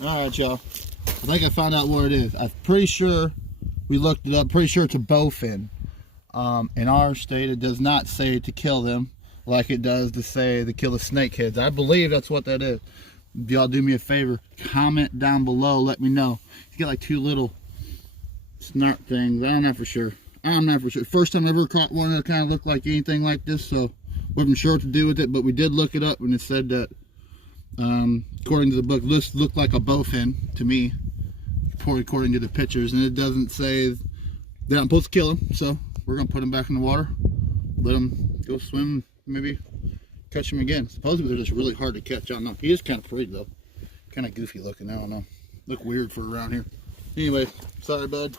Alright, y'all. I think I found out what it is. I'm pretty sure we looked it up. Pretty sure it's a bowfin. In our state, it does not say to kill them like it does to say to kill the snakeheads. I believe that's what that is. If y'all do me a favor, comment down below. Let me know. You got like two little snort things. I'm not for sure. I'm not for sure. First time I ever caught one that kind of looked like anything like this, so wasn't sure what to do with it. But we did look it up, and it said that according to the book, this looked like a bowfin to me, according to the pictures, and it doesn't say that I'm supposed to kill them. So we're gonna put them back in the water, let them go swim, maybe catch them again. Supposedly they're just really hard to catch. I don't know. He is kind of pretty though, kind of goofy looking. I don't know. Look weird for around here. Anyway, sorry, bud.